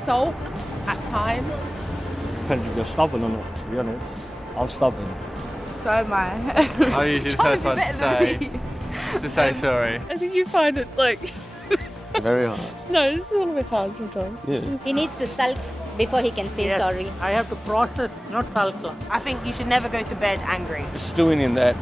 sulk at times. Depends if you're stubborn or not, to be honest. I'm stubborn. So am I. I'm usually the first one to say sorry. I think you find it like... Very hard. No, it's a little bit hard sometimes. Yeah. He needs to sulk before he can say sorry. I have to process, not sulk. I think you should never go to bed angry. Stewing in that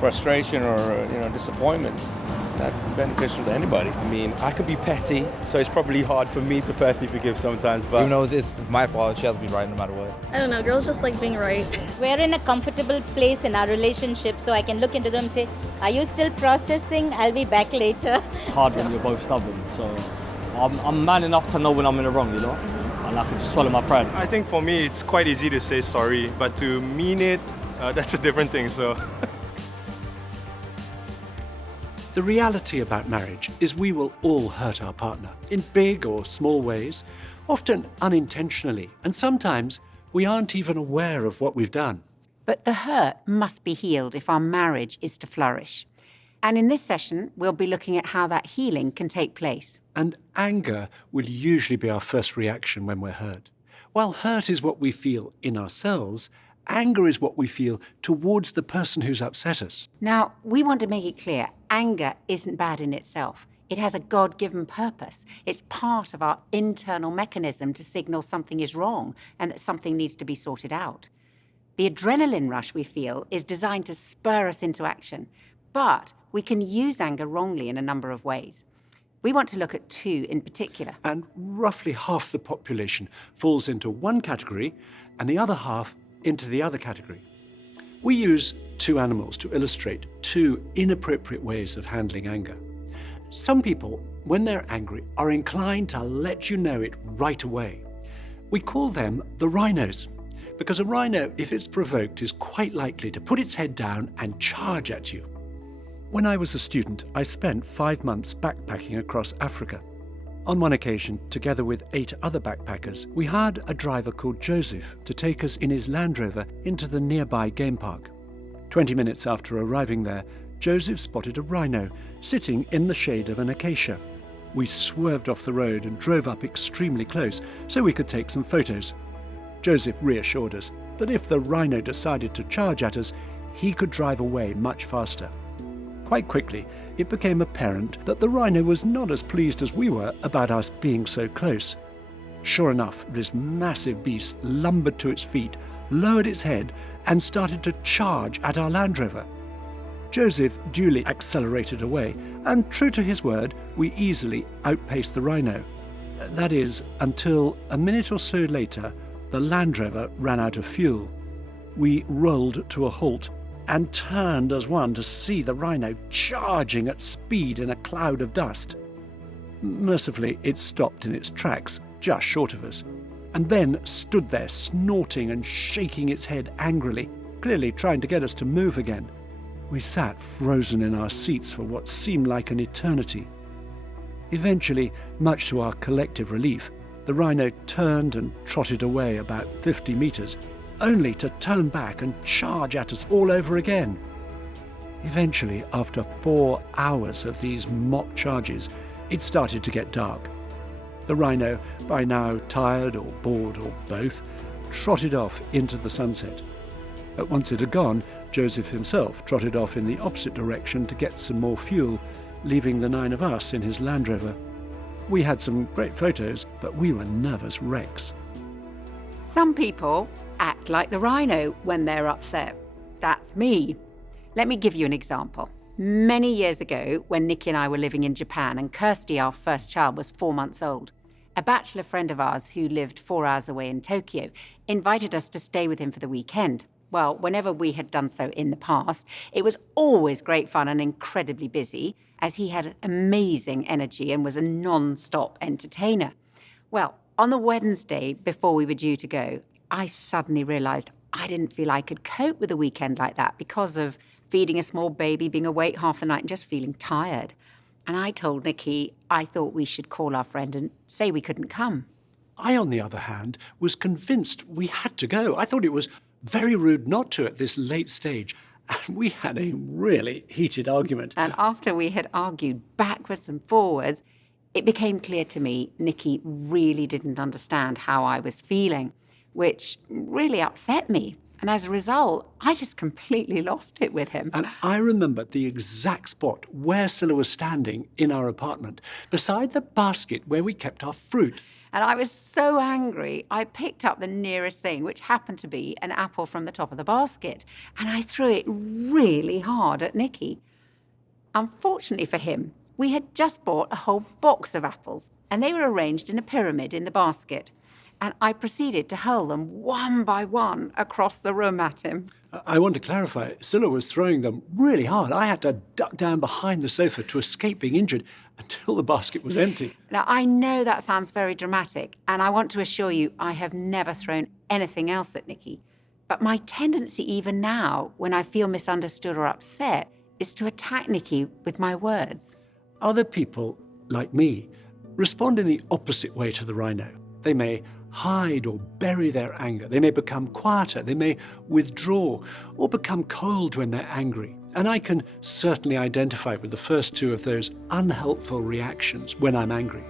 frustration or disappointment is not beneficial to anybody. I mean, I could be petty, so it's probably hard for me to personally forgive sometimes, but... Even though it's my fault, she has to be right no matter what. I don't know, girls just like being right. We're in a comfortable place in our relationship, so I can look into them and say, are you still processing? I'll be back later. It's hard when you're both stubborn, so I'm man enough to know when I'm in the wrong, and I can just swallow my pride. I think for me, it's quite easy to say sorry, but to mean it, that's a different thing, so... The reality about marriage is we will all hurt our partner in big or small ways, often unintentionally, and sometimes we aren't even aware of what we've done. But the hurt must be healed if our marriage is to flourish. And in this session, we'll be looking at how that healing can take place. And anger will usually be our first reaction when we're hurt. While hurt is what we feel in ourselves, anger is what we feel towards the person who's upset us. Now, we want to make it clear, anger isn't bad in itself. It has a God-given purpose. It's part of our internal mechanism to signal something is wrong and that something needs to be sorted out. The adrenaline rush we feel is designed to spur us into action, but we can use anger wrongly in a number of ways. We want to look at two in particular. And roughly half the population falls into one category and the other half into the other category. We use two animals to illustrate two inappropriate ways of handling anger. Some people, when they're angry, are inclined to let you know it right away. We call them the rhinos, because a rhino, if it's provoked, is quite likely to put its head down and charge at you. When I was a student, I spent 5 months backpacking across Africa. On one occasion, together with 8 other backpackers, we hired a driver called Joseph to take us in his Land Rover into the nearby game park. 20 minutes after arriving there, Joseph spotted a rhino sitting in the shade of an acacia. We swerved off the road and drove up extremely close so we could take some photos. Joseph reassured us that if the rhino decided to charge at us, he could drive away much faster. Quite quickly, it became apparent that the rhino was not as pleased as we were about us being so close. Sure enough, this massive beast lumbered to its feet, lowered its head, and started to charge at our Land Rover. Joseph duly accelerated away, and true to his word, we easily outpaced the rhino. That is, until a minute or so later, the Land Rover ran out of fuel. We rolled to a halt and turned as one to see the rhino charging at speed in a cloud of dust. Mercifully, it stopped in its tracks just short of us, and then stood there snorting and shaking its head angrily, clearly trying to get us to move again. We sat frozen in our seats for what seemed like an eternity. Eventually, much to our collective relief, the rhino turned and trotted away about 50 meters, only to turn back and charge at us all over again. Eventually, after 4 hours of these mock charges, it started to get dark. The rhino, by now tired or bored or both, trotted off into the sunset. Once it had gone, Joseph himself trotted off in the opposite direction to get some more fuel, leaving the 9 of us in his Land Rover. We had some great photos, but we were nervous wrecks. Some people act like the rhino when they're upset. That's me. Let me give you an example. Many years ago, when Nikki and I were living in Japan and Kirsty, our first child, was 4 months old, a bachelor friend of ours who lived 4 hours away in Tokyo invited us to stay with him for the weekend. Well, whenever we had done so in the past, it was always great fun and incredibly busy, as he had amazing energy and was a non-stop entertainer. Well, on the Wednesday before we were due to go, I suddenly realised I didn't feel I could cope with a weekend like that because of feeding a small baby, being awake half the night and just feeling tired. And I told Nikki I thought we should call our friend and say we couldn't come. I, on the other hand, was convinced we had to go. I thought it was very rude not to at this late stage. And we had a really heated argument. And after we had argued backwards and forwards, It became clear to me Nicky really didn't understand how I was feeling, which really upset me. And as a result, I just completely lost it with him. And I remember the exact spot where Scylla was standing in our apartment, beside the basket where we kept our fruit. And I was so angry, I picked up the nearest thing, which happened to be an apple from the top of the basket, and I threw it really hard at Nicky. Unfortunately for him, we had just bought a whole box of apples, and they were arranged in a pyramid in the basket. And I proceeded to hurl them one by one across the room at him. I want to clarify, Scylla was throwing them really hard. I had to duck down behind the sofa to escape being injured until the basket was empty. Now, I know that sounds very dramatic, and I want to assure you I have never thrown anything else at Nicky. But my tendency even now, when I feel misunderstood or upset, is to attack Nicky with my words. Other people, like me, respond in the opposite way to the rhino. They may hide or bury their anger. They may become quieter. They may withdraw or become cold when they're angry. And I can certainly identify with the first two of those unhelpful reactions when I'm angry.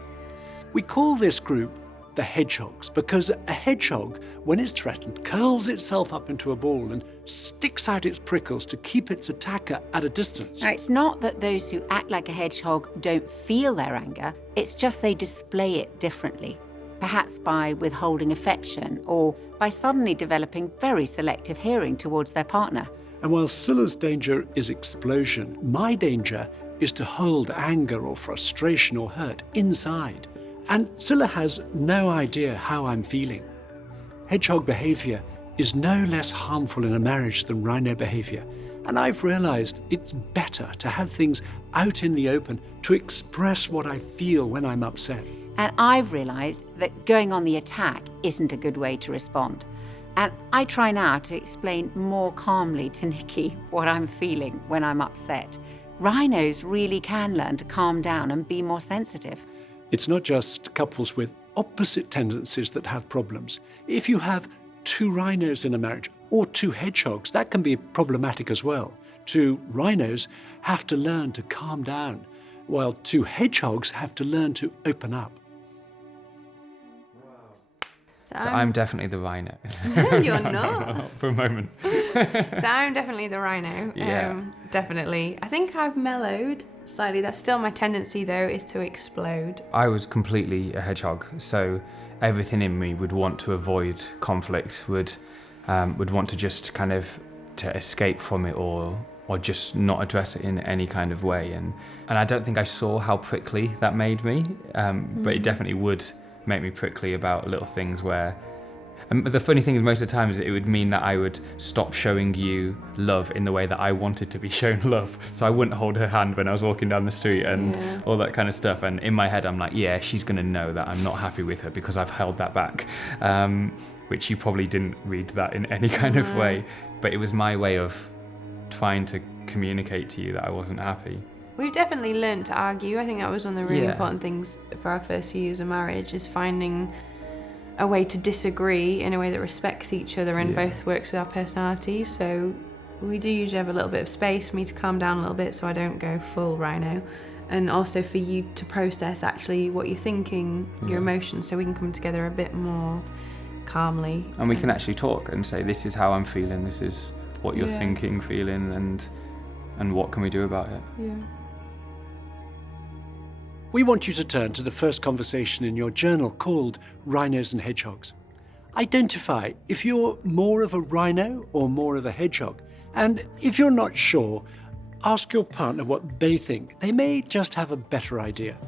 We call this group the hedgehogs because a hedgehog, when it's threatened, curls itself up into a ball and sticks out its prickles to keep its attacker at a distance. Now, it's not that those who act like a hedgehog don't feel their anger, it's just they display it differently. Perhaps by withholding affection or by suddenly developing very selective hearing towards their partner. And while Scylla's danger is explosion, my danger is to hold anger or frustration or hurt inside. And Scylla has no idea how I'm feeling. Hedgehog behavior is no less harmful in a marriage than rhino behavior. And I've realized it's better to have things out in the open to express what I feel when I'm upset. And I've realised that going on the attack isn't a good way to respond. And I try now to explain more calmly to Nicky what I'm feeling when I'm upset. Rhinos really can learn to calm down and be more sensitive. It's not just couples with opposite tendencies that have problems. If you have two rhinos in a marriage or two hedgehogs, that can be problematic as well. Two rhinos have to learn to calm down, while two hedgehogs have to learn to open up. So I'm definitely the rhino. No, you're not. For a moment. So I'm definitely the rhino. Yeah. Definitely. I think I've mellowed slightly. That's still my tendency, though, is to explode. I was completely a hedgehog, so everything in me would want to avoid conflict, would want to just kind of to escape from it or just not address it in any kind of way. And I don't think I saw how prickly that made me, but it definitely would make me prickly about little things where... And the funny thing is, most of the time, is it would mean that I would stop showing you love in the way that I wanted to be shown love. So I wouldn't hold her hand when I was walking down the street and all that kind of stuff. And in my head, I'm like, yeah, she's going to know that I'm not happy with her because I've held that back. Which you probably didn't read that in any kind of way. But it was my way of trying to communicate to you that I wasn't happy. We've definitely learned to argue. I think that was one of the really important things for our first few years of marriage, is finding a way to disagree in a way that respects each other and both works with our personalities. So we do usually have a little bit of space for me to calm down a little bit so I don't go full rhino, and also for you to process actually what you're thinking, your emotions, so we can come together a bit more calmly. And we can actually talk and say, this is how I'm feeling, this is what you're thinking, feeling, and what can we do about it? Yeah. We want you to turn to the first conversation in your journal called Rhinos and Hedgehogs. Identify if you're more of a rhino or more of a hedgehog. And if you're not sure, ask your partner what they think. They may just have a better idea.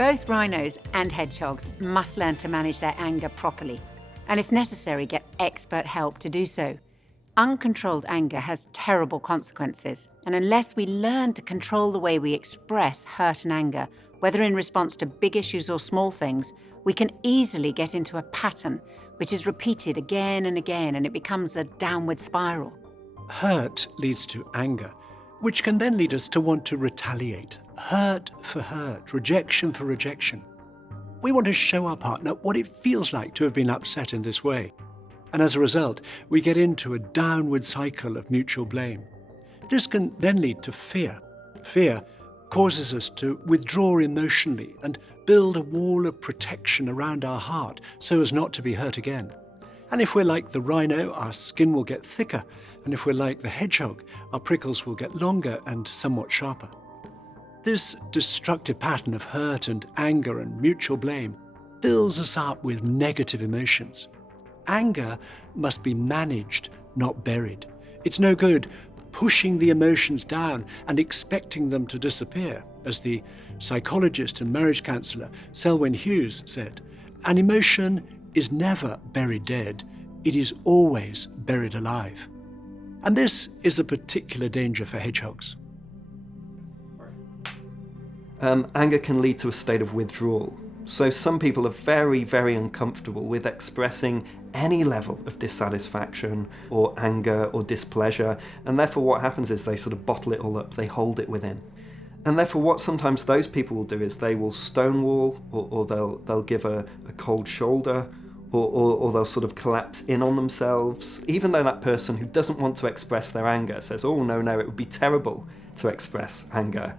Both rhinos and hedgehogs must learn to manage their anger properly, and if necessary, get expert help to do so. Uncontrolled anger has terrible consequences, and unless we learn to control the way we express hurt and anger, whether in response to big issues or small things, we can easily get into a pattern which is repeated again and again, and it becomes a downward spiral. Hurt leads to anger, which can then lead us to want to retaliate. Hurt for hurt, rejection for rejection. We want to show our partner what it feels like to have been upset in this way. And as a result, we get into a downward cycle of mutual blame. This can then lead to fear. Fear causes us to withdraw emotionally and build a wall of protection around our heart so as not to be hurt again. And if we're like the rhino, our skin will get thicker. And if we're like the hedgehog, our prickles will get longer and somewhat sharper. This destructive pattern of hurt and anger and mutual blame fills us up with negative emotions. Anger must be managed, not buried. It's no good pushing the emotions down and expecting them to disappear. As the psychologist and marriage counsellor Selwyn Hughes said, an emotion is never buried dead, it is always buried alive. And this is a particular danger for hedgehogs. Anger can lead to a state of withdrawal. So some people are very, very uncomfortable with expressing any level of dissatisfaction or anger or displeasure, and therefore what happens is they sort of bottle it all up, they hold it within. And therefore what sometimes those people will do is they will stonewall, or they'll give a cold shoulder, or they'll sort of collapse in on themselves, even though that person who doesn't want to express their anger says, oh no, it would be terrible to express anger.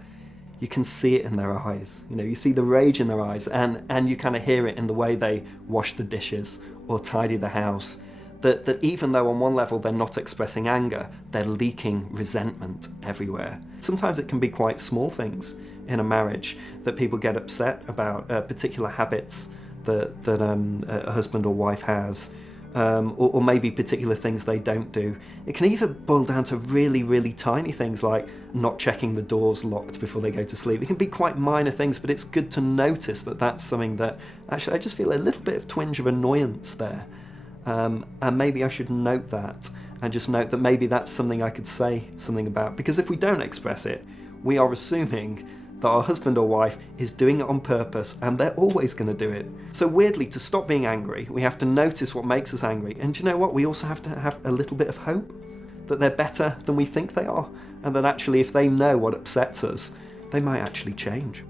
You can see it in their eyes. You know, you see the rage in their eyes, and you kind of hear it in the way they wash the dishes or tidy the house. That even though on one level they're not expressing anger, they're leaking resentment everywhere. Sometimes it can be quite small things in a marriage that people get upset about, particular habits that a husband or wife has, or maybe particular things they don't do. It can either boil down to really, really tiny things like not checking the doors locked before they go to sleep. It can be quite minor things, but it's good to notice that that's something that actually I just feel a little bit of twinge of annoyance there. And maybe I should note that, and just note that maybe that's something I could say something about. Because if we don't express it, we are assuming that our husband or wife is doing it on purpose, and they're always going to do it. So weirdly, to stop being angry, we have to notice what makes us angry. And do you know what? We also have to have a little bit of hope that they're better than we think they are, and that actually if they know what upsets us, they might actually change.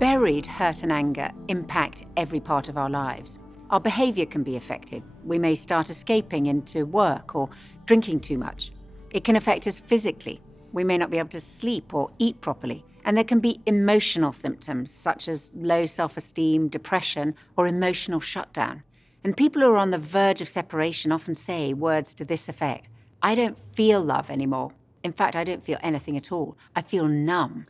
Buried hurt and anger impact every part of our lives. Our behaviour can be affected. We may start escaping into work or drinking too much. It can affect us physically. We may not be able to sleep or eat properly. And there can be emotional symptoms such as low self-esteem, depression, or emotional shutdown. And people who are on the verge of separation often say words to this effect: I don't feel love anymore. In fact, I don't feel anything at all. I feel numb.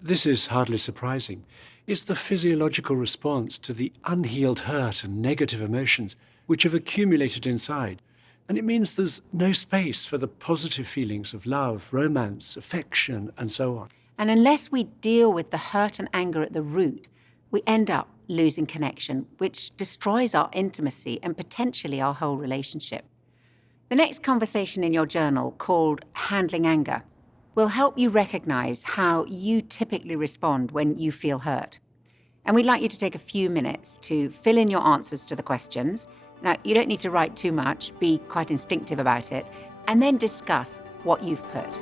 This is hardly surprising. It's the physiological response to the unhealed hurt and negative emotions which have accumulated inside. And it means there's no space for the positive feelings of love, romance, affection, and so on. And unless we deal with the hurt and anger at the root, we end up losing connection, which destroys our intimacy and potentially our whole relationship. The next conversation in your journal, called Handling Anger, will help you recognize how you typically respond when you feel hurt. And we'd like you to take a few minutes to fill in your answers to the questions. Now, you don't need to write too much, be quite instinctive about it, and then discuss what you've put.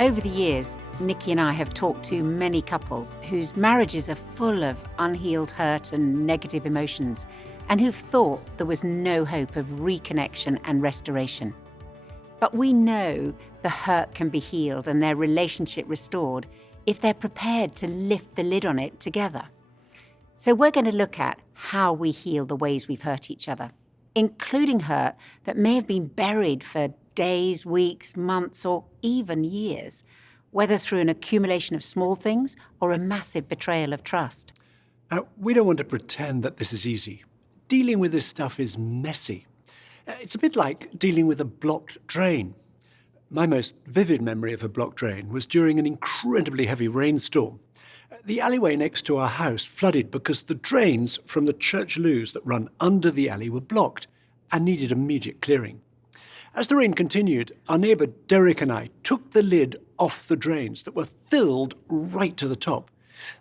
Over the years, Nikki and I have talked to many couples whose marriages are full of unhealed hurt and negative emotions, and who've thought there was no hope of reconnection and restoration. But we know the hurt can be healed and their relationship restored if they're prepared to lift the lid on it together. So we're going to look at how we heal the ways we've hurt each other, including hurt that may have been buried for days, weeks, months, or even years, whether through an accumulation of small things or a massive betrayal of trust. We don't want to pretend that this is easy. Dealing with this stuff is messy. It's a bit like dealing with a blocked drain. My most vivid memory of a blocked drain was during an incredibly heavy rainstorm. The alleyway next to our house flooded because the drains from the church loos that run under the alley were blocked and needed immediate clearing. As the rain continued, our neighbour Derek and I took the lid off the drains that were filled right to the top,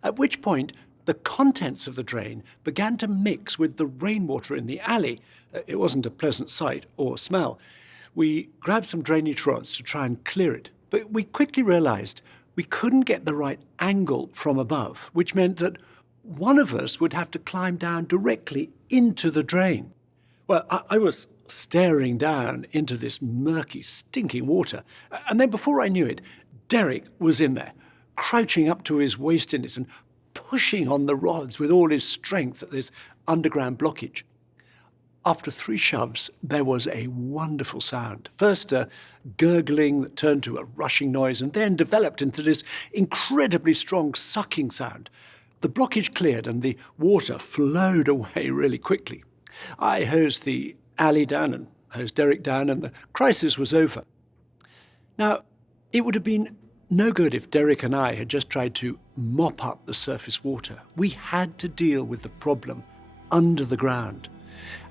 at which point the contents of the drain began to mix with the rainwater in the alley. It wasn't a pleasant sight or smell. We grabbed some drainage rods to try and clear it, but we quickly realised we couldn't get the right angle from above, which meant that one of us would have to climb down directly into the drain. Well, I was staring down into this murky, stinking water, and then before I knew it, Derek was in there, crouching up to his waist in it and pushing on the rods with all his strength at this underground blockage. After 3 shoves, there was a wonderful sound. First a gurgling that turned to a rushing noise and then developed into this incredibly strong sucking sound. The blockage cleared and the water flowed away really quickly. I hosed the alley down and hosed Derek down, and the crisis was over. Now, it would have been no good if Derek and I had just tried to mop up the surface water. We had to deal with the problem under the ground.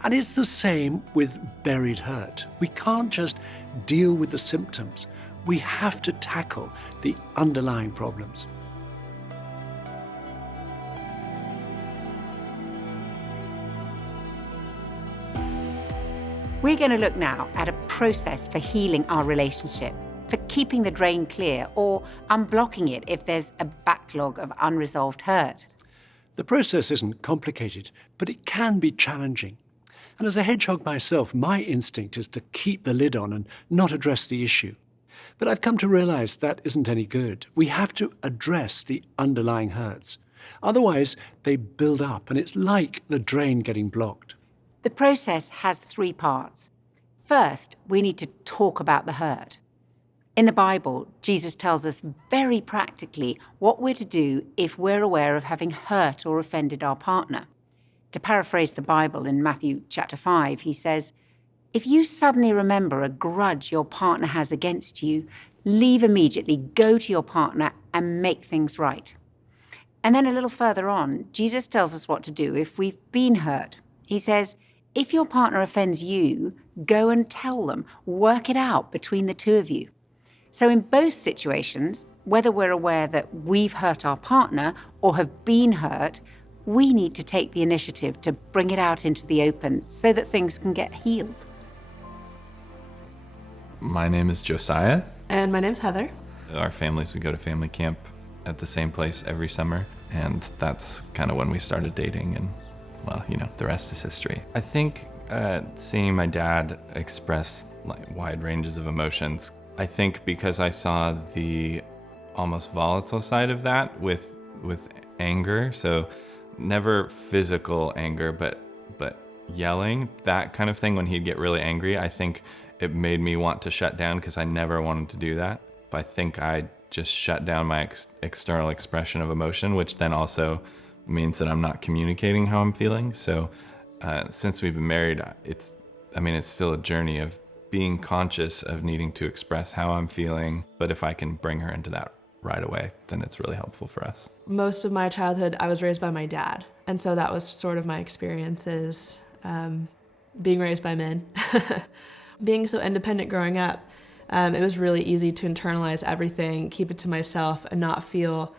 And it's the same with buried hurt. We can't just deal with the symptoms. We have to tackle the underlying problems. We're going to look now at a process for healing our relationship, for keeping the drain clear or unblocking it if there's a backlog of unresolved hurt. The process isn't complicated, but it can be challenging. And as a hedgehog myself, my instinct is to keep the lid on and not address the issue. But I've come to realize that isn't any good. We have to address the underlying hurts. Otherwise, they build up, and it's like the drain getting blocked. The process has 3 parts. First, we need to talk about the hurt. In the Bible, Jesus tells us very practically what we're to do if we're aware of having hurt or offended our partner. To paraphrase the Bible in Matthew chapter 5, he says, "If you suddenly remember a grudge your partner has against you, leave immediately, go to your partner and make things right." And then a little further on, Jesus tells us what to do if we've been hurt. He says, if your partner offends you, go and tell them, work it out between the 2 of you. So in both situations, whether we're aware that we've hurt our partner or have been hurt, we need to take the initiative to bring it out into the open so that things can get healed. My name is Josiah. And my name's Heather. Our families would go to family camp at the same place every summer, and that's kind of when we started dating, and well, you know, the rest is history. I think seeing my dad express wide ranges of emotions I think because I saw the almost volatile side of that with anger, so never physical anger, but yelling, that kind of thing, when he'd get really angry, I think it made me want to shut down because I never wanted to do that. But I think I just shut down my external expression of emotion, which then also means that I'm not communicating how I'm feeling. So since we've been married, it's still a journey of being conscious of needing to express how I'm feeling. But if I can bring her into that right away, then it's really helpful for us. Most of my childhood, I was raised by my dad. And so that was sort of my experiences, being raised by men. Being so independent growing up, it was really easy to internalize everything, keep it to myself, and not feel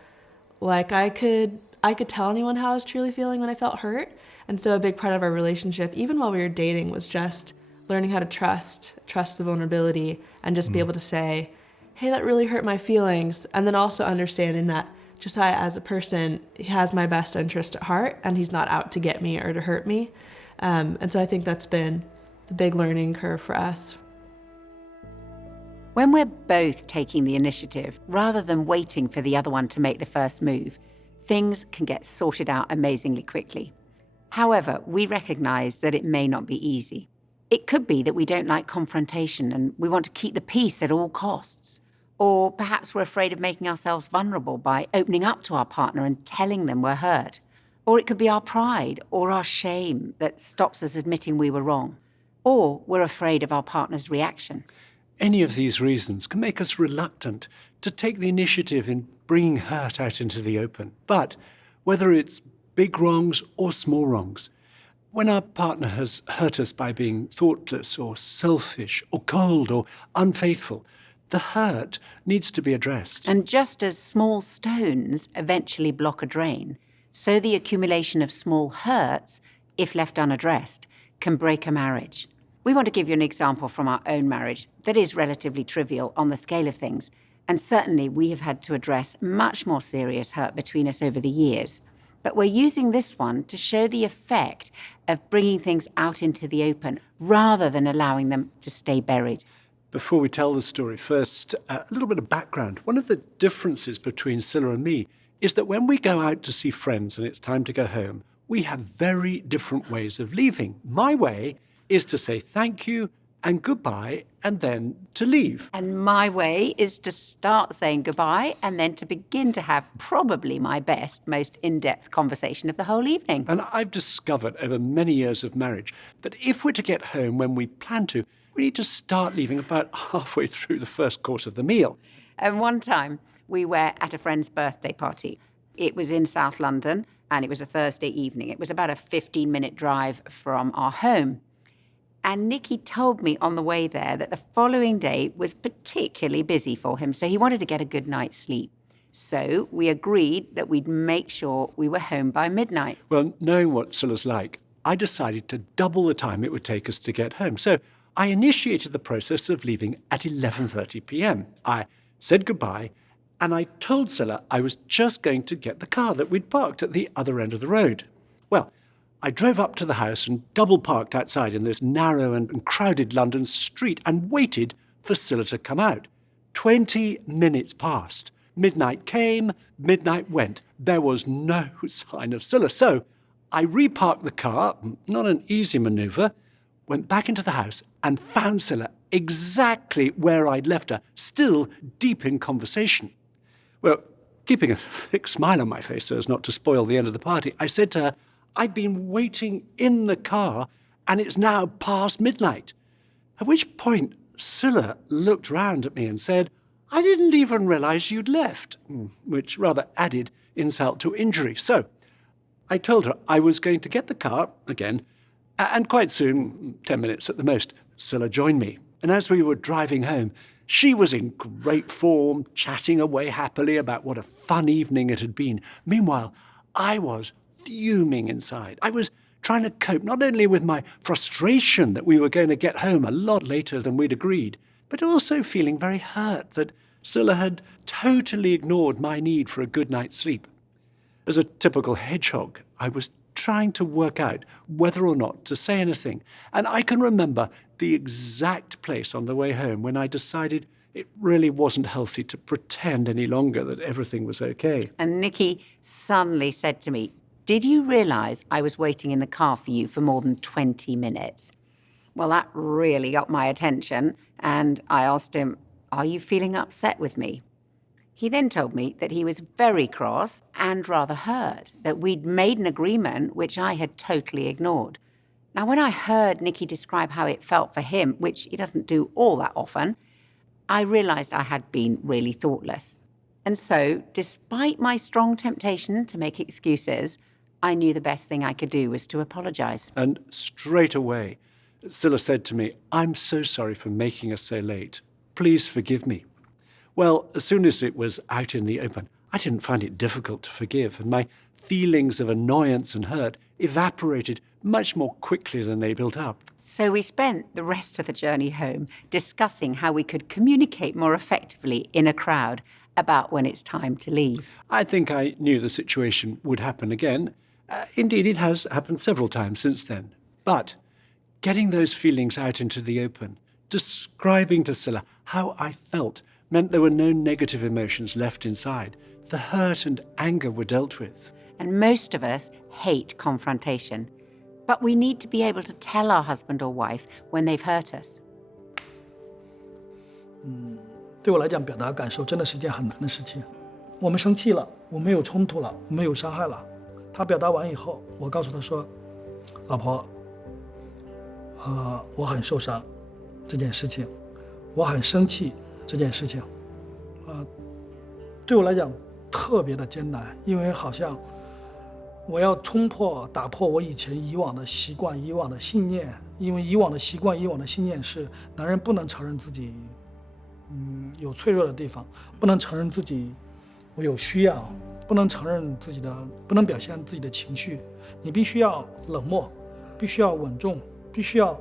like I could tell anyone how I was truly feeling when I felt hurt. And so a big part of our relationship, even while we were dating, was just learning how to trust the vulnerability, and just be able to say, hey, that really hurt my feelings. And then also understanding that Josiah as a person, he has my best interest at heart, and he's not out to get me or to hurt me. And so I think that's been the big learning curve for us. When we're both taking the initiative, rather than waiting for the other one to make the first move, things can get sorted out amazingly quickly. However, we recognize that it may not be easy. It could be that we don't like confrontation and we want to keep the peace at all costs. Or perhaps we're afraid of making ourselves vulnerable by opening up to our partner and telling them we're hurt. Or it could be our pride or our shame that stops us admitting we were wrong. Or we're afraid of our partner's reaction. Any of these reasons can make us reluctant to take the initiative in bringing hurt out into the open. But whether it's big wrongs or small wrongs, when our partner has hurt us by being thoughtless or selfish or cold or unfaithful, the hurt needs to be addressed. And just as small stones eventually block a drain, so the accumulation of small hurts, if left unaddressed, can break a marriage. We want to give you an example from our own marriage that is relatively trivial on the scale of things, and certainly we have had to address much more serious hurt between us over the years. But we're using this one to show the effect of bringing things out into the open rather than allowing them to stay buried. Before we tell the story, first, a little bit of background. One of the differences between Scilla and me is that when we go out to see friends and it's time to go home, we have very different ways of leaving. My way is to say thank you and goodbye and then to leave. And my way is to start saying goodbye and then to begin to have probably my best, most in-depth conversation of the whole evening. And I've discovered over many years of marriage that if we're to get home when we plan to, we need to start leaving about halfway through the first course of the meal. And one time we were at a friend's birthday party. It was in South London and it was a Thursday evening. It was about a 15-minute drive from our home. And Nicky told me on the way there that the following day was particularly busy for him, so he wanted to get a good night's sleep. So we agreed that we'd make sure we were home by midnight. Well, knowing what Scilla's like, I decided to double the time it would take us to get home. So I initiated the process of leaving at 11:30 p.m. I said goodbye, and I told Scilla I was just going to get the car that we'd parked at the other end of the road. Well, I drove up to the house and double-parked outside in this narrow and crowded London street and waited for Scilla to come out. 20 minutes passed. Midnight came, midnight went. There was no sign of Scilla. So I reparked the car, not an easy manoeuvre, went back into the house and found Scilla exactly where I'd left her, still deep in conversation. Well, keeping a thick smile on my face so as not to spoil the end of the party, I said to her, I've been waiting in the car, and it's now past midnight. At which point, Scilla looked round at me and said, I didn't even realise you'd left, which rather added insult to injury. So I told her I was going to get the car again, and quite soon, 10 minutes at the most, Scilla joined me. And as we were driving home, she was in great form, chatting away happily about what a fun evening it had been. Meanwhile, I was fuming inside. I was trying to cope not only with my frustration that we were going to get home a lot later than we'd agreed, but also feeling very hurt that Scilla had totally ignored my need for a good night's sleep. As a typical hedgehog, I was trying to work out whether or not to say anything, and I can remember the exact place on the way home when I decided it really wasn't healthy to pretend any longer that everything was okay. And Nikki suddenly said to me, "Did you realise I was waiting in the car for you for more than 20 minutes?" Well, that really got my attention, and I asked him, "Are you feeling upset with me?" He then told me that he was very cross and rather hurt, that we'd made an agreement which I had totally ignored. Now, when I heard Nikki describe how it felt for him, which he doesn't do all that often, I realised I had been really thoughtless. And so, despite my strong temptation to make excuses, I knew the best thing I could do was to apologise. And straight away, Scylla said to me, "I'm so sorry for making us so late. Please forgive me." Well, as soon as it was out in the open, I didn't find it difficult to forgive, and my feelings of annoyance and hurt evaporated much more quickly than they built up. So we spent the rest of the journey home discussing how we could communicate more effectively in a crowd about when it's time to leave. I think I knew the situation would happen again. Indeed, it has happened several times since then. But getting those feelings out into the open, describing to Scylla how I felt, meant there were no negative emotions left inside. The hurt and anger were dealt with. And most of us hate confrontation. But we need to be able to tell our husband or wife when they've hurt us. 对我来讲，表达感受真的是件很难的事情。我们生气了，我们有冲突了，我们有伤害了。他表达完以后，我告诉他说：“老婆，我很受伤，这件事情，我很生气，这件事情，对我来讲特别的艰难，因为好像我要打破我以往的习惯、以往的信念，因为以往的习惯、以往的信念是男人不能承认自己有脆弱的地方，不能承认自己我有需要，不能承认自己的，不能表现自己的情绪，你必须要冷漠，必须要稳重，必须要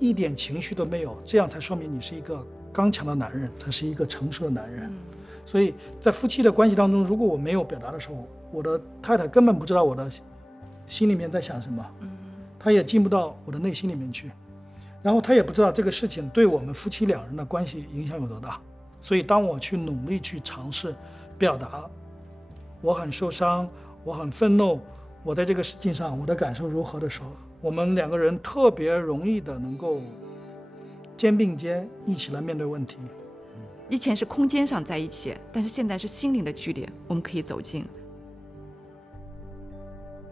一点情绪都没有，这样才说明你是一个刚强的男人，才是一个成熟的男人。所以在夫妻的关系当中，如果我没有表达的时候，我的太太根本不知道我的心里面在想什么，她也进不到我的内心里面去，然后她也不知道这个事情对我们夫妻两人的关系影响有多大。所以当我去努力去尝试表达我很受伤，我很愤怒，我在这个事情上我的感受如何的时候，我们两个人特别容易的能够肩并肩一起来面对问题。以前是空间上在一起，但是现在是心灵的距离，我们可以走近。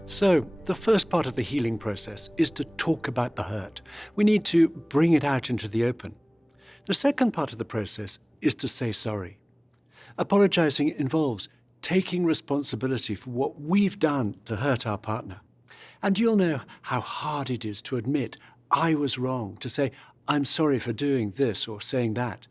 So, the first part of the healing process is to talk about the hurt. We need to bring it out into the open. The second part of the process is to say sorry. Apologizing involves taking responsibility for what we've done to hurt our partner. And you'll know how hard it is to admit, I was wrong, to say, I'm sorry for doing this or saying that.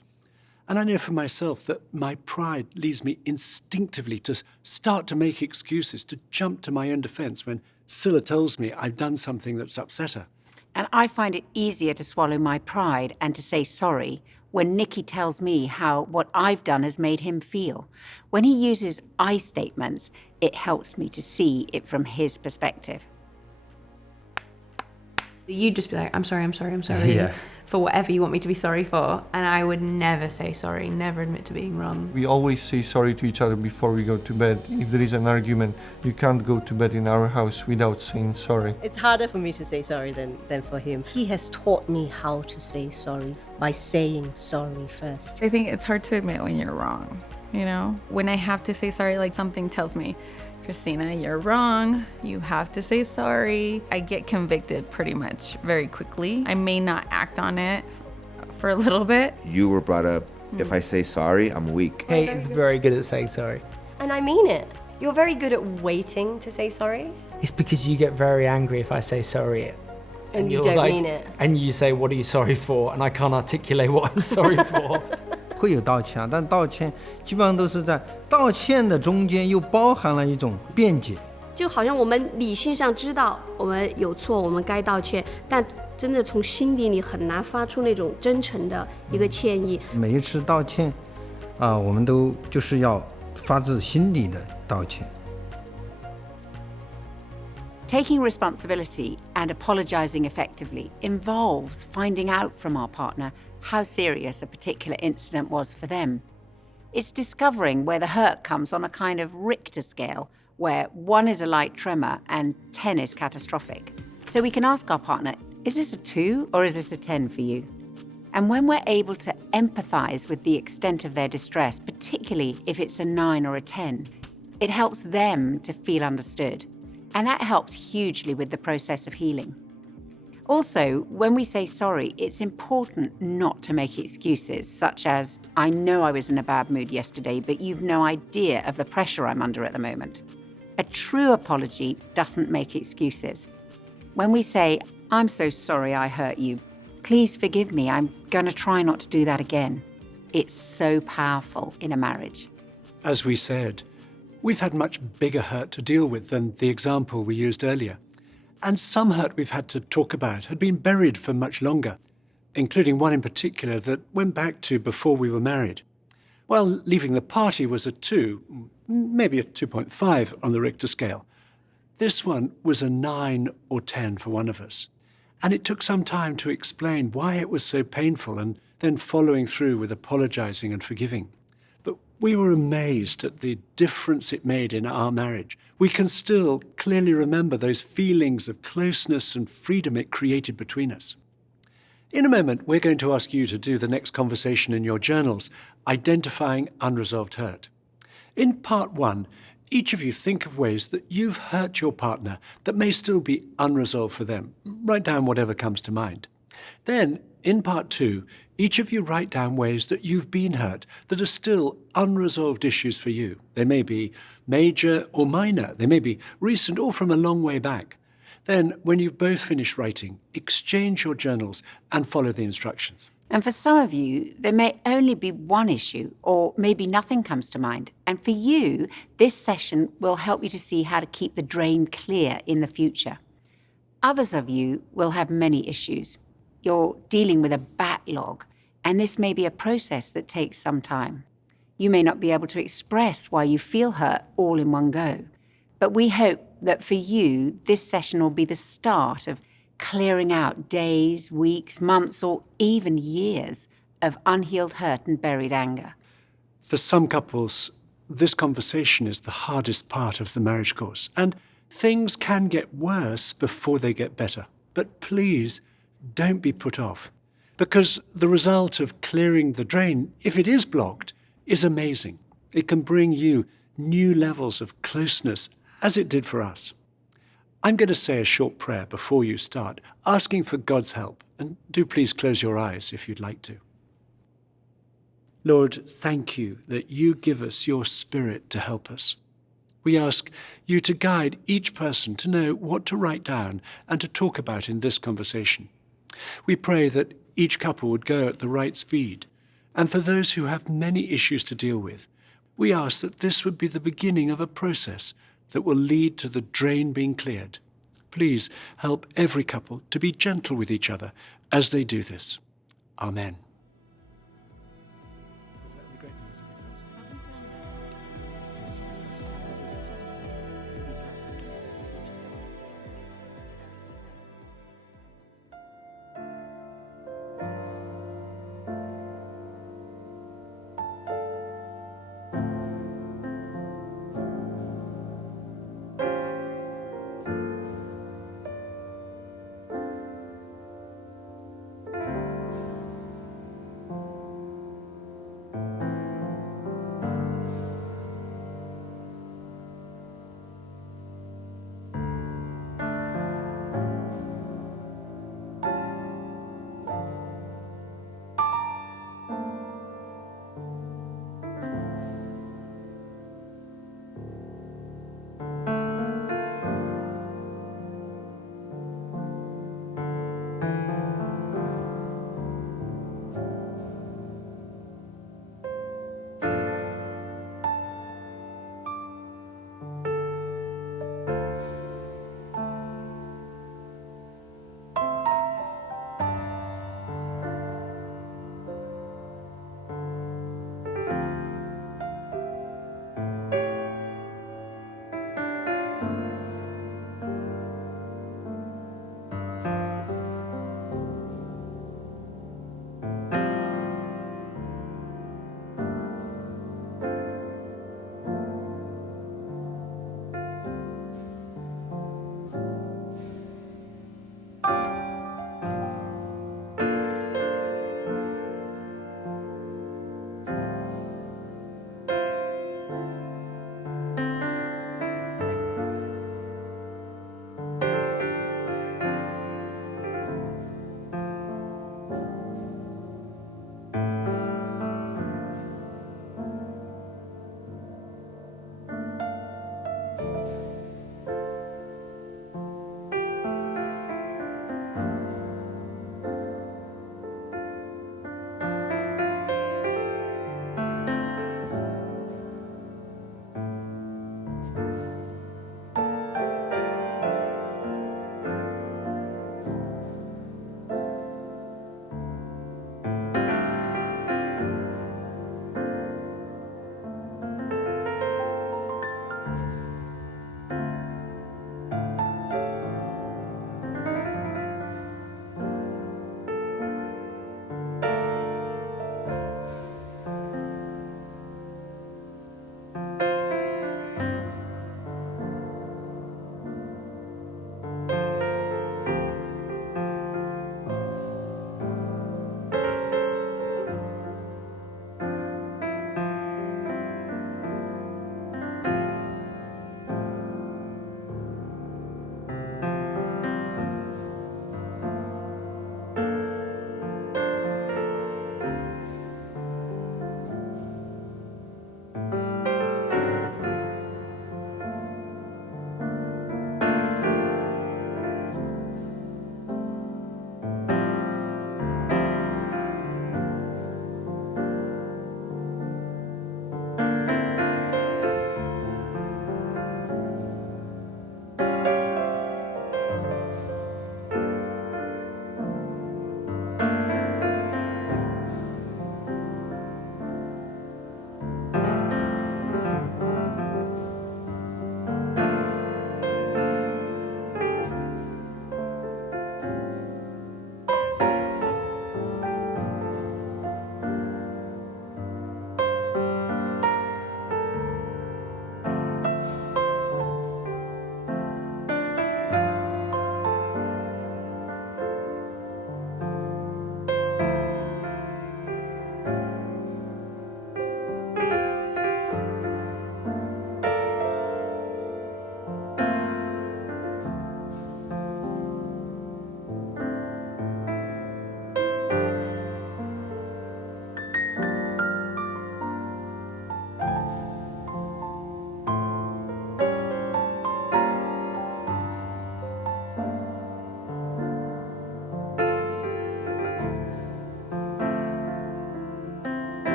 And I know for myself that my pride leads me instinctively to start to make excuses, to jump to my own defense when Scylla tells me I've done something that's upset her. And I find it easier to swallow my pride and to say sorry when Nikki tells me how what I've done has made him feel. When he uses I statements, it helps me to see it from his perspective. You'd just be like, I'm sorry, Yeah. for whatever you want me to be sorry for. And I would never say sorry, never admit to being wrong. We always say sorry to each other before we go to bed. If there is an argument, you can't go to bed in our house without saying sorry. It's harder for me to say sorry than for him. He has taught me how to say sorry by saying sorry first. I think it's hard to admit when you're wrong, you know? When I have to say sorry, like something tells me, Christina, you're wrong. You have to say sorry. I get convicted pretty much very quickly. I may not act on it for a little bit. You were brought up, if I say sorry, I'm weak. Kate is very good at saying sorry. And I mean it. You're very good at waiting to say sorry. It's because you get very angry if I say sorry. And you don't mean it. And you say, what are you sorry for? And I can't articulate what I'm sorry for. 会有道歉，但道歉基本上都是在道歉的中间又包含了一种辩解。就好像我们理性上知道我们有错，我们该道歉，但真的从心底里很难发出那种真诚的一个歉意。每一次道歉，我们都就是要发自心里的道歉。Taking responsibility and apologising effectively involves finding out from our partner how serious a particular incident was for them. It's discovering where the hurt comes on a kind of Richter scale, where 1 is a light tremor and 10 is catastrophic. So we can ask our partner, is this a 2 or is this a 10 for you? And when we're able to empathise with the extent of their distress, particularly if it's a 9 or a 10, it helps them to feel understood. And that helps hugely with the process of healing. Also, when we say sorry, it's important not to make excuses, such as, I know I was in a bad mood yesterday, but you've no idea of the pressure I'm under at the moment. A true apology doesn't make excuses. When we say, I'm so sorry I hurt you, please forgive me, I'm going to try not to do that again. It's so powerful in a marriage. As we said, we've had much bigger hurt to deal with than the example we used earlier. And some hurt we've had to talk about had been buried for much longer, including one in particular that went back to before we were married. While leaving the party was a 2, maybe a 2.5 on the Richter scale, this one was a 9 or 10 for one of us. And it took some time to explain why it was so painful and then following through with apologising and forgiving. But we were amazed at the difference it made in our marriage. We can still clearly remember those feelings of closeness and freedom it created between us. In a moment, we're going to ask you to do the next conversation in your journals, identifying unresolved hurt. In part 1, each of you think of ways that you've hurt your partner that may still be unresolved for them. Write down whatever comes to mind. Then, in part 2, each of you write down ways that you've been hurt that are still unresolved issues for you. They may be major or minor. They may be recent or from a long way back. Then, when you've both finished writing, exchange your journals and follow the instructions. And for some of you, there may only be one issue, or maybe nothing comes to mind. And for you, this session will help you to see how to keep the drain clear in the future. Others of you will have many issues. You're dealing with a backlog, and this may be a process that takes some time. You may not be able to express why you feel hurt all in one go. But we hope that for you, this session will be the start of clearing out days, weeks, months, or even years of unhealed hurt and buried anger. For some couples, this conversation is the hardest part of the marriage course, and things can get worse before they get better. But please, don't be put off, because the result of clearing the drain, if it is blocked, is amazing. It can bring you new levels of closeness, as it did for us. I'm going to say a short prayer before you start, asking for God's help, and do please close your eyes if you'd like to. Lord, thank you that you give us your Spirit to help us. We ask you to guide each person to know what to write down and to talk about in this conversation. We pray that each couple would go at the right speed, and for those who have many issues to deal with, we ask that this would be the beginning of a process that will lead to the drain being cleared. Please help every couple to be gentle with each other as they do this. Amen.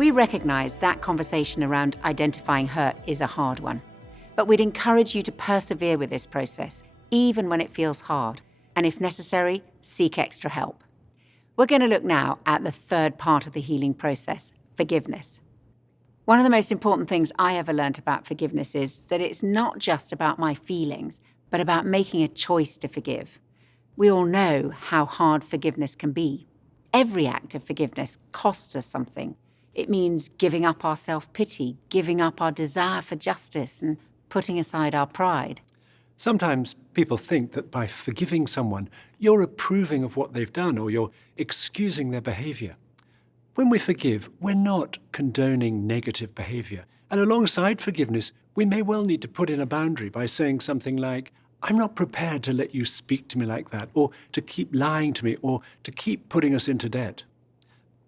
We recognise that conversation around identifying hurt is a hard one, but we'd encourage you to persevere with this process, even when it feels hard, and if necessary, seek extra help. We're going to look now at the third part of the healing process, forgiveness. One of the most important things I ever learnt about forgiveness is that it's not just about my feelings, but about making a choice to forgive. We all know how hard forgiveness can be. Every act of forgiveness costs us something. It means giving up our self-pity, giving up our desire for justice, and putting aside our pride. Sometimes people think that by forgiving someone, you're approving of what they've done or you're excusing their behaviour. When we forgive, we're not condoning negative behaviour. And alongside forgiveness, we may well need to put in a boundary by saying something like, I'm not prepared to let you speak to me like that, or to keep lying to me, or to keep putting us into debt.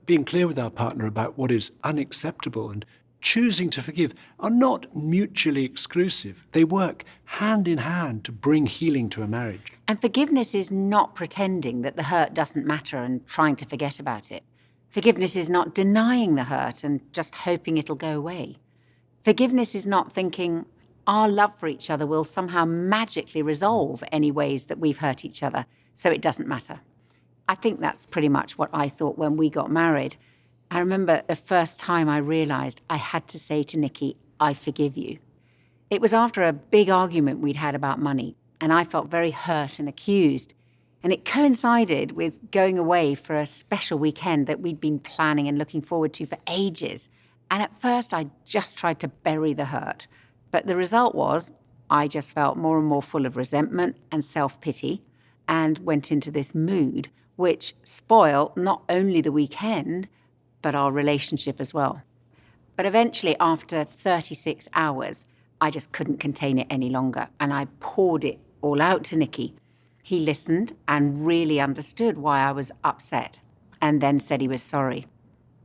Being clear with our partner about what is unacceptable and choosing to forgive are not mutually exclusive. They work hand in hand to bring healing to a marriage. And forgiveness is not pretending that the hurt doesn't matter and trying to forget about it. Forgiveness is not denying the hurt and just hoping it'll go away. Forgiveness is not thinking our love for each other will somehow magically resolve any ways that we've hurt each other, so it doesn't matter. I think that's pretty much what I thought when we got married. I remember the first time I realised I had to say to Nikki, I forgive you. It was after a big argument we'd had about money, and I felt very hurt and accused. And it coincided with going away for a special weekend that we'd been planning and looking forward to for ages. And at first I just tried to bury the hurt. But the result was I just felt more and more full of resentment and self-pity and went into this mood, which spoiled not only the weekend, but our relationship as well. But eventually, after 36 hours, I just couldn't contain it any longer, and I poured it all out to Nicky. He listened and really understood why I was upset, and then said he was sorry.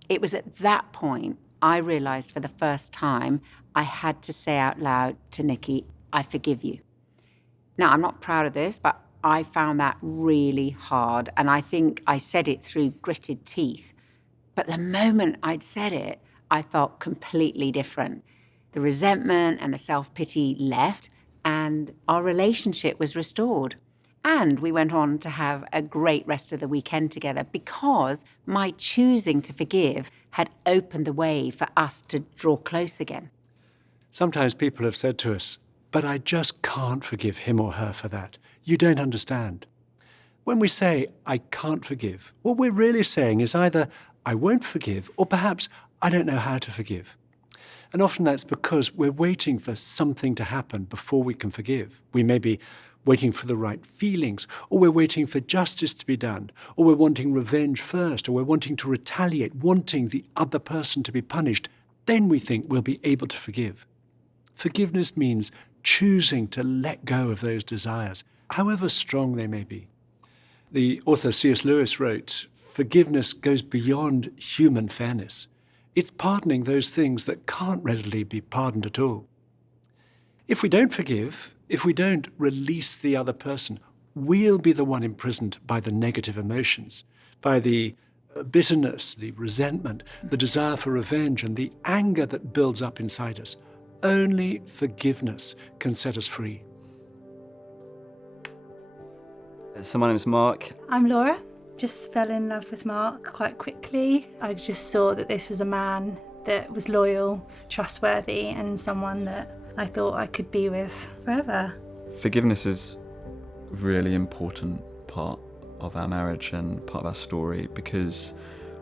It was at that point I realised for the first time I had to say out loud to Nicky, I forgive you. Now, I'm not proud of this, but I found that really hard, and I think I said it through gritted teeth. But the moment I'd said it, I felt completely different. The resentment and the self-pity left, and our relationship was restored. And we went on to have a great rest of the weekend together because my choosing to forgive had opened the way for us to draw close again. Sometimes people have said to us, but I just can't forgive him or her for that. You don't understand. When we say, I can't forgive, what we're really saying is either I won't forgive, or perhaps I don't know how to forgive. And often that's because we're waiting for something to happen before we can forgive. We may be waiting for the right feelings, or we're waiting for justice to be done, or we're wanting revenge first, or we're wanting to retaliate, wanting the other person to be punished. Then we think we'll be able to forgive. Forgiveness means choosing to let go of those desires, however strong they may be. The author C.S. Lewis wrote, forgiveness goes beyond human fairness. It's pardoning those things that can't readily be pardoned at all. If we don't forgive, if we don't release the other person, we'll be the one imprisoned by the negative emotions, by the bitterness, the resentment, the desire for revenge, and the anger that builds up inside us. Only forgiveness can set us free. So my name is Mark. I'm Laura. Just fell in love with Mark quite quickly. I just saw that this was a man that was loyal, trustworthy, and someone that I thought I could be with forever. Forgiveness is a really important part of our marriage and part of our story because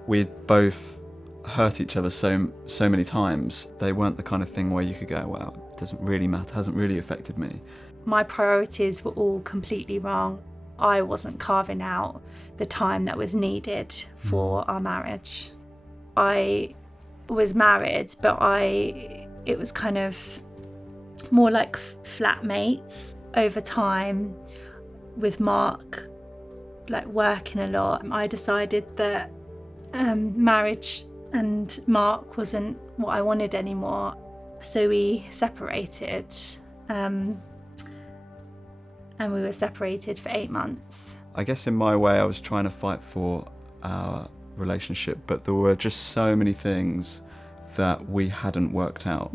we both hurt each other so many times. They weren't the kind of thing where you could go, well, it doesn't really matter, hasn't really affected me. My priorities were all completely wrong. I wasn't carving out the time that was needed for our marriage. I was married, but it was kind of more like flatmates over time with Mark, like working a lot. I decided that marriage and Mark wasn't what I wanted anymore. So we separated. And we were separated for 8 months. I guess in my way I was trying to fight for our relationship, but there were just so many things that we hadn't worked out.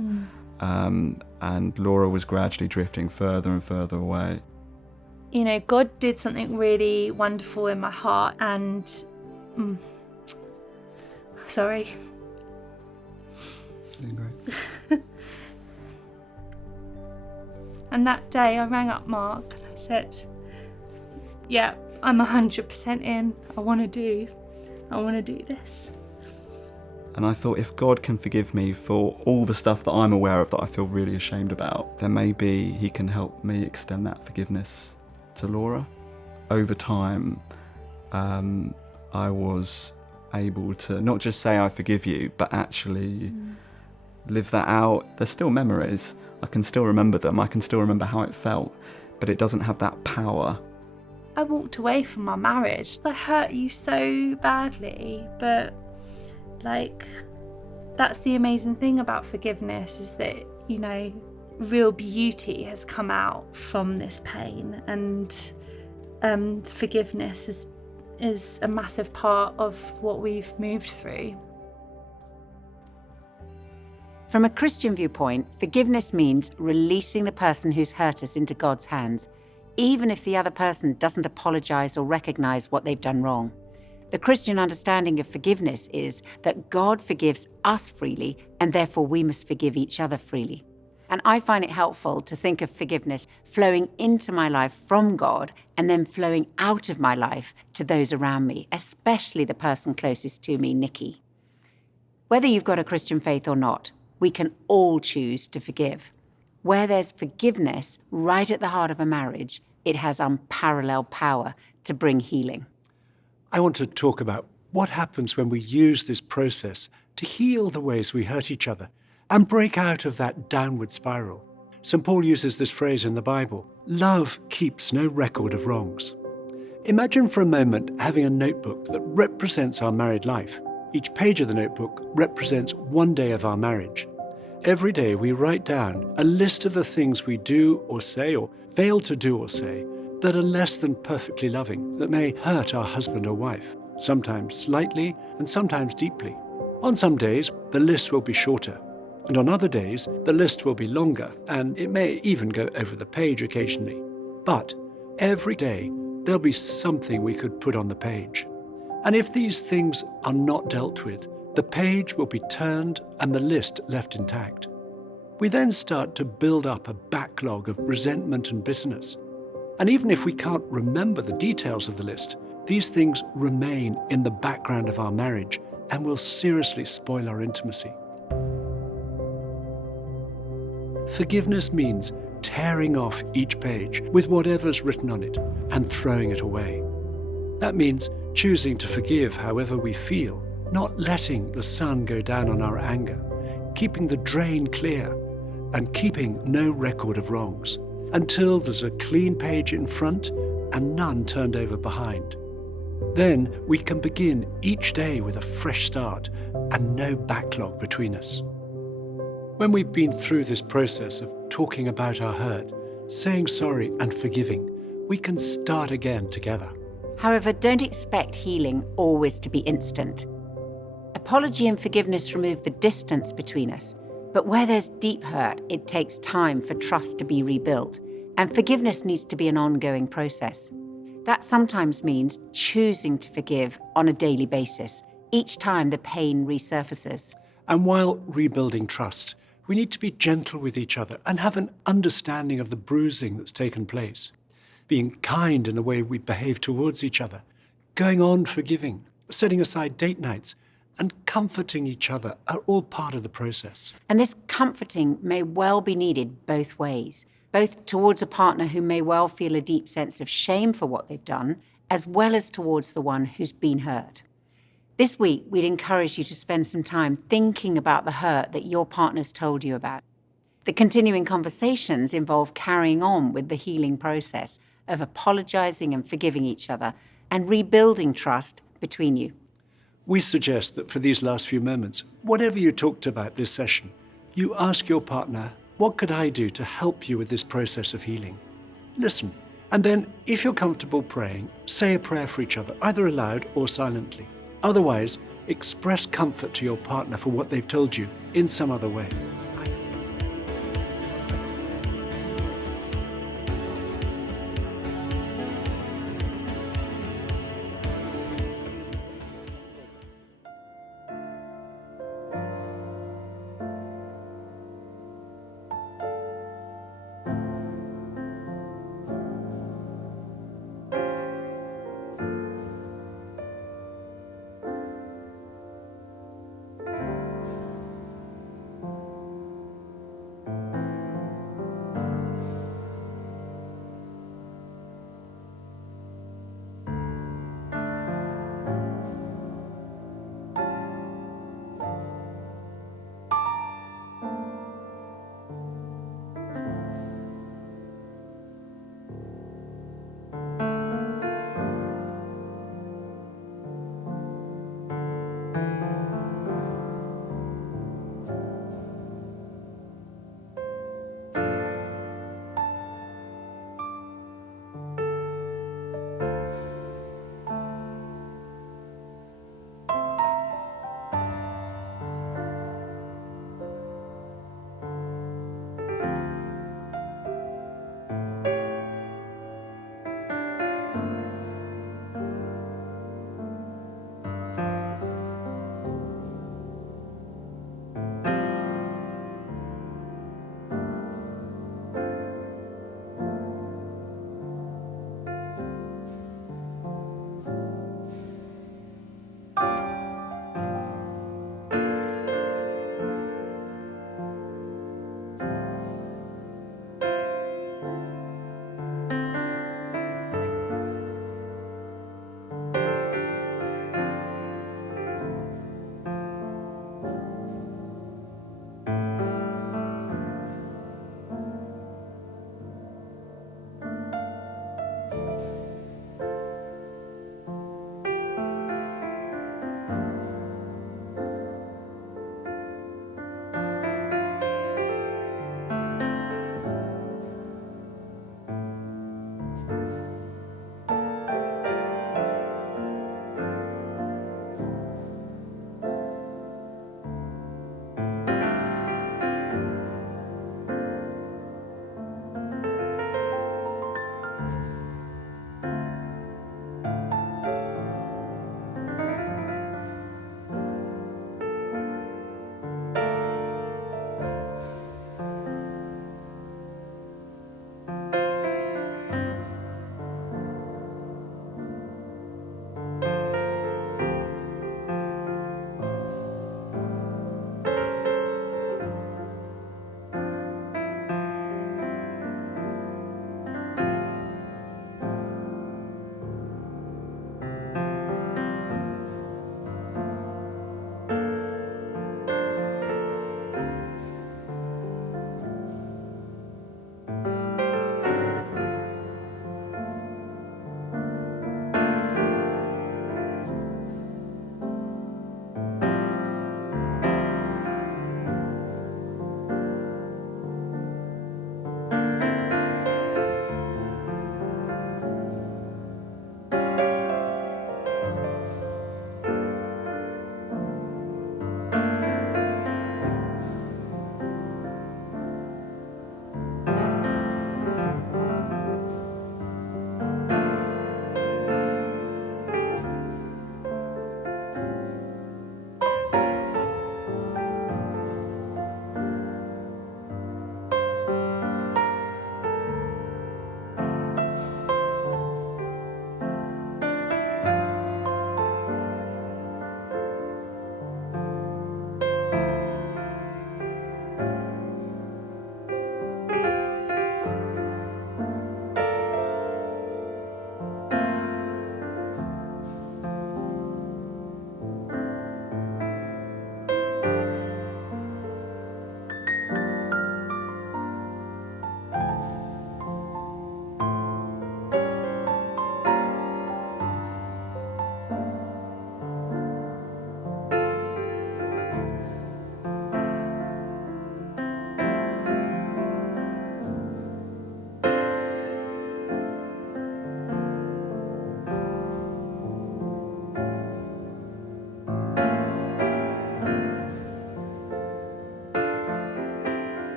And Laura was gradually drifting further and further away. You know, God did something really wonderful in my heart, and sorry. And that day I rang up Mark and I said, yeah, I'm 100% in. I want to do this. And I thought, if God can forgive me for all the stuff that I'm aware of that I feel really ashamed about, then maybe he can help me extend that forgiveness to Laura. Over time, I was able to not just say I forgive you, but actually live that out. There's still memories. I can still remember them. I can still remember how it felt, but it doesn't have that power. I walked away from my marriage. I hurt you so badly, but like, that's the amazing thing about forgiveness, is that, you know, real beauty has come out from this pain, and forgiveness is a massive part of what we've moved through. From a Christian viewpoint, forgiveness means releasing the person who's hurt us into God's hands, even if the other person doesn't apologize or recognize what they've done wrong. The Christian understanding of forgiveness is that God forgives us freely, and therefore we must forgive each other freely. And I find it helpful to think of forgiveness flowing into my life from God and then flowing out of my life to those around me, especially the person closest to me, Nikki. Whether you've got a Christian faith or not, we can all choose to forgive. Where there's forgiveness right at the heart of a marriage, it has unparalleled power to bring healing. I want to talk about what happens when we use this process to heal the ways we hurt each other and break out of that downward spiral. St. Paul uses this phrase in the Bible: love keeps no record of wrongs. Imagine for a moment having a notebook that represents our married life. Each page of the notebook represents one day of our marriage. Every day we write down a list of the things we do or say, or fail to do or say, that are less than perfectly loving, that may hurt our husband or wife, sometimes slightly and sometimes deeply. On some days, the list will be shorter, and on other days, the list will be longer, and it may even go over the page occasionally. But every day, there'll be something we could put on the page. And if these things are not dealt with, the page will be turned and the list left intact. We then start to build up a backlog of resentment and bitterness. And even if we can't remember the details of the list, these things remain in the background of our marriage and will seriously spoil our intimacy. Forgiveness means tearing off each page with whatever's written on it and throwing it away. That means choosing to forgive however we feel, not letting the sun go down on our anger, keeping the drain clear, and keeping no record of wrongs, until there's a clean page in front and none turned over behind. Then we can begin each day with a fresh start and no backlog between us. When we've been through this process of talking about our hurt, saying sorry and forgiving, we can start again together. However, don't expect healing always to be instant. Apology and forgiveness remove the distance between us, but where there's deep hurt, it takes time for trust to be rebuilt, and forgiveness needs to be an ongoing process. That sometimes means choosing to forgive on a daily basis, each time the pain resurfaces. And while rebuilding trust, we need to be gentle with each other and have an understanding of the bruising that's taken place. Being kind in the way we behave towards each other, going on forgiving, setting aside date nights, and comforting each other are all part of the process. And this comforting may well be needed both ways, both towards a partner who may well feel a deep sense of shame for what they've done, as well as towards the one who's been hurt. This week, we'd encourage you to spend some time thinking about the hurt that your partner's told you about. The continuing conversations involve carrying on with the healing process of apologizing and forgiving each other and rebuilding trust between you. We suggest that for these last few moments, whatever you talked about this session, you ask your partner, what could I do to help you with this process of healing? Listen, and then, if you're comfortable praying, say a prayer for each other, either aloud or silently. Otherwise, express comfort to your partner for what they've told you in some other way.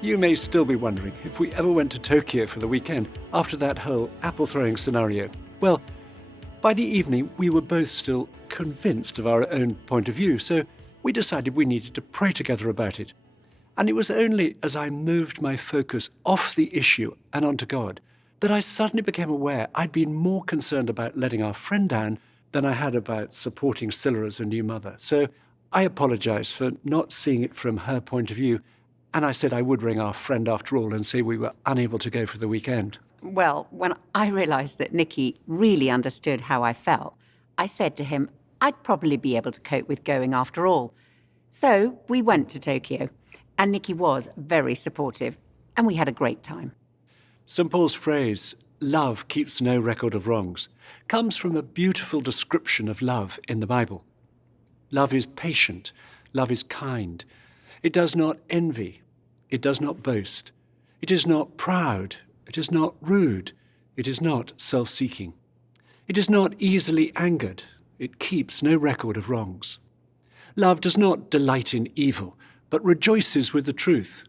You may still be wondering if we ever went to Tokyo for the weekend after that whole apple-throwing scenario. Well, by the evening, we were both still convinced of our own point of view, so we decided we needed to pray together about it. And it was only as I moved my focus off the issue and onto God that I suddenly became aware I'd been more concerned about letting our friend down than I had about supporting Scylla as a new mother. So I apologised for not seeing it from her point of view, and I said I would ring our friend after all and say we were unable to go for the weekend. Well, when I realised that Nicky really understood how I felt, I said to him I'd probably be able to cope with going after all. So we went to Tokyo, and Nicky was very supportive, and we had a great time. St. Paul's phrase, "love keeps no record of wrongs," comes from a beautiful description of love in the Bible. Love is patient. Love is kind. It does not envy. It does not boast. It is not proud. It is not rude. It is not self-seeking. It is not easily angered. It keeps no record of wrongs. Love does not delight in evil, but rejoices with the truth.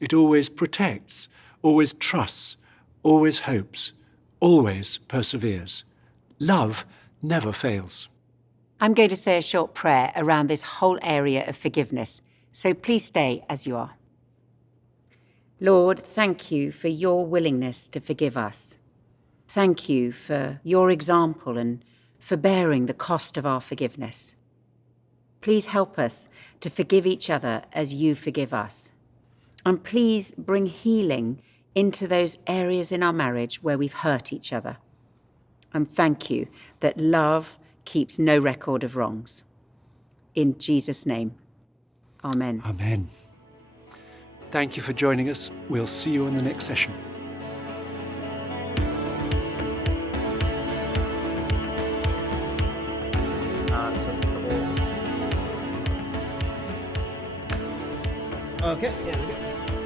It always protects, always trusts, always hopes, always perseveres. Love never fails. I'm going to say a short prayer around this whole area of forgiveness, so please stay as you are. Lord, thank you for your willingness to forgive us. Thank you for your example and for bearing the cost of our forgiveness. Please help us to forgive each other as you forgive us. And please bring healing into those areas in our marriage where we've hurt each other. And thank you that love keeps no record of wrongs. In Jesus' name, amen. Amen. Thank you for joining us. We'll see you in the next session. Okay.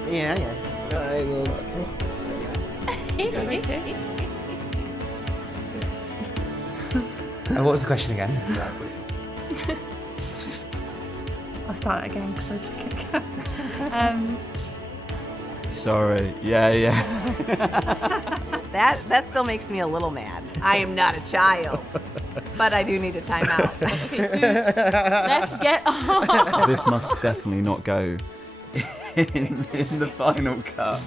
Yeah. I will. Okay. What was the question again? I'll start again because I was thinking. Sorry. Yeah. That still makes me a little mad. I am not a child, but I do need a timeout. Okay, dude, let's get on. This must definitely not go in the final cut.